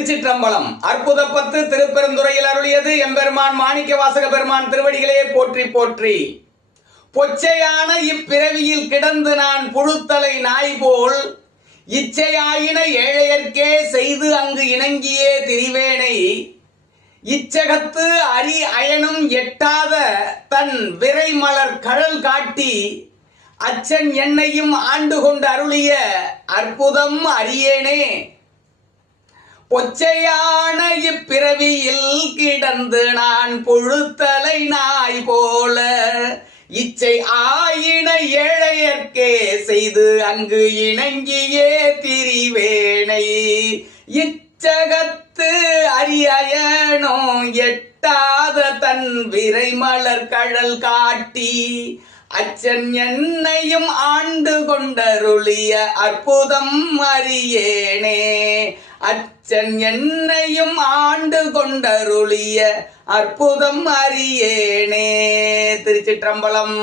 திருச்சிற்றம்பலம். அற்புத பத்து திருப்பெருந்துறையில் அருளியது எம்பெருமான் மாணிக்கவாசக பெருமான் திருவடிகளே போற்றி போற்றி. பொச்சையான இப்பிறவியில் கிடந்து நான் புழுத்தலை நாய் போல் இச்சையாயின ஏழையர்க்கே செய்து அங்கு இணங்கியே திரிவேனை இச்சகத்து அரி அயனும் எட்டாத தன் விரைமலர் கழல் காட்டி அச்சன் என்னையும் ஆண்டு கொண்டு அருளிய அற்புதம் அறியேனே. பொச்சையான இப்பிறவியில் கிடந்து நான் புழுத்தலை நாய் போல இச்சை ஆயின ஏழையர்க்கே செய்து அங்கு இணங்கியே திரிவேனை இச்சகத்து அரியனோ எட்டாத தன் விரைமலர் கழல் காட்டி அச்சன் என்னையும் ஆண்டு கொண்டருளிய அற்புதம் அறியேனே. அச்சன் என்னையும் ஆண்டு கொண்டருளிய அற்புதம் அறியேனே. திருச்சிற்றம்பலம்.